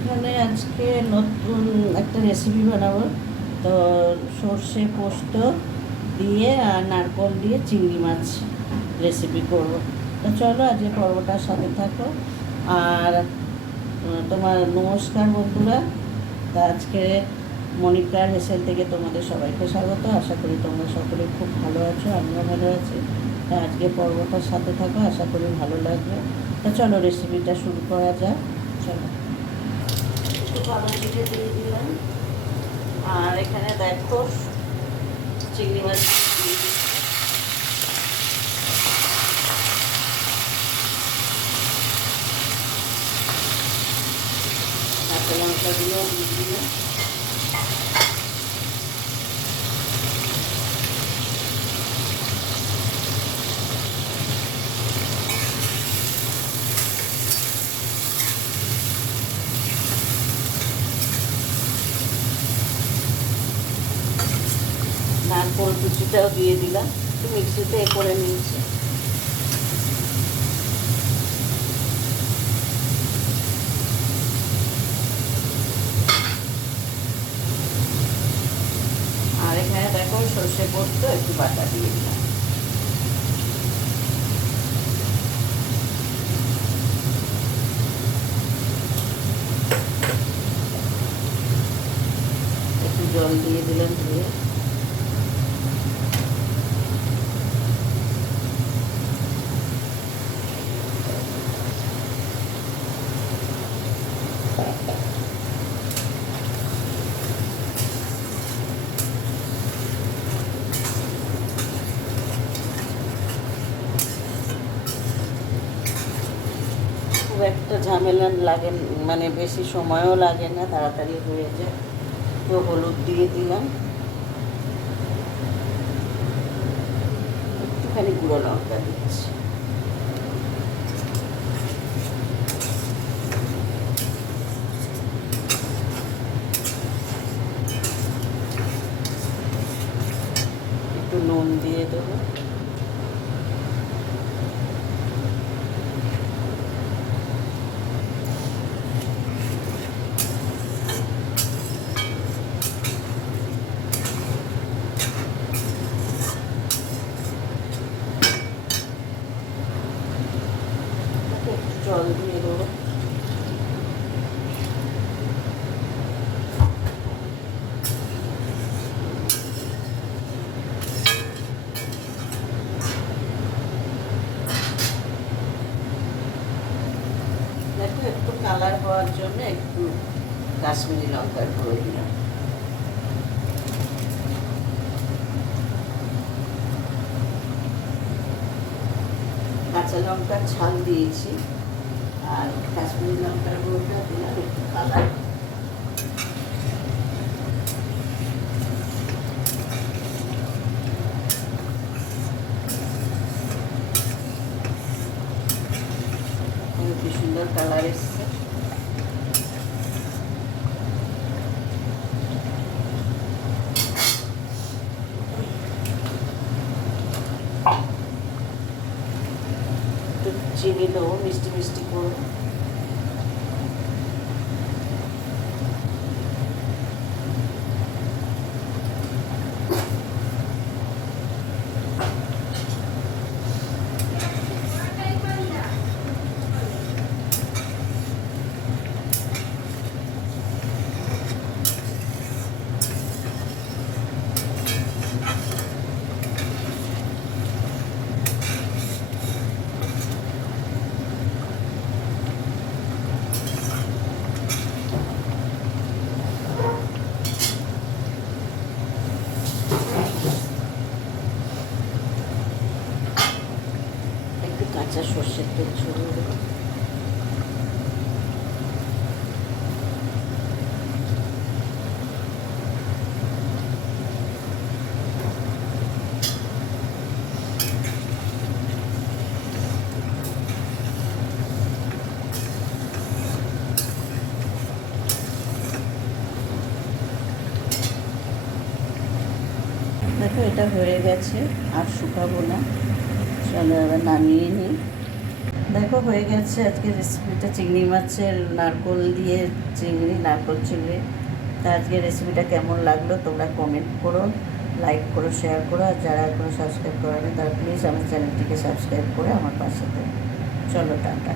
এখানে আজকে নতুন একটা রেসিপি বানাবো। তো সর্ষে পোস্ত দিয়ে আর নারকেল দিয়ে চিংড়ি মাছ রেসিপি করব। তো চলো আজকে পর্বটার সাথে থাকো। আর তোমার নমস্কার বন্ধুরা। তা আজকে মনিকার হেসেল থেকে তোমাদের সবাইকে স্বাগত। আশা করি তোমরা সকলে খুব ভালো আছো, আমিও ভালো আছি। তা আজকে পর্বটার সাথে থাকো, আশা করি ভালো লাগবে। তা চলো রেসিপিটা শুরু করা যাক। চলো, একটু কালো জিরে দিয়ে দিলাম। আর এখানে দেখো চিংড়ি মাছ দিয়ে দিচ্ছি। কাঁচা লঙ্কা দিয়েও দিয়ে দিলাম। নারকেল কুচিটাও দিয়ে দিলাম, একটু মিক্সিতে করে নিয়েছি। আর এখানে দেখো সর্ষে পোস্ত একটু বাটা দিয়ে দিলাম। একটু জল দিয়ে দিলাম, দিয়ে খুব একটা ঝামেলা লাগে, মানে বেশি সময়ও লাগে না, তাড়াতাড়ি হয়ে যায়। তো হলুদ দিয়ে দিলাম, একটুখানি গুঁড়ো লঙ্কা দিচ্ছি। একটু নুন দিয়ে দেবো। জল দিয়ে দেবো। দেখো একটু কালার হওয়ার জন্য একটু কাশ্মীরি লঙ্কার গুঁড়ো দিলাম। কাঁচা লঙ্কার ঝাল দিয়েছি, আর কাশ্মীরি লঙ্কার গুঁড়োটা দিলাম একটু কালার। কি সুন্দর কালার এসছে। একটু চিনি দেবো, মিষ্টি মিষ্টি করবো। কাঁচা সর্ষের তেল ছড়িয়ে দেবো। দেখো এটা হয়ে গেছে, আর শুকাবো না। চলো এবার নামিয়ে নিই। দেখো হয়ে গেছে আজকে রেসিপিটা, চিংড়ি মাছের নারকোল দিয়ে চিংড়ি, নারকোল চিংড়ি। তা আজকে রেসিপিটা কেমন লাগলো তোমরা কমেন্ট করো, লাইক করো, শেয়ার করো। আর যারা এখনো সাবস্ক্রাইব করেনি তারা প্লিজ আমার চ্যানেলটিকে সাবস্ক্রাইব করে আমার পাশে থাকো। চলো টাটা।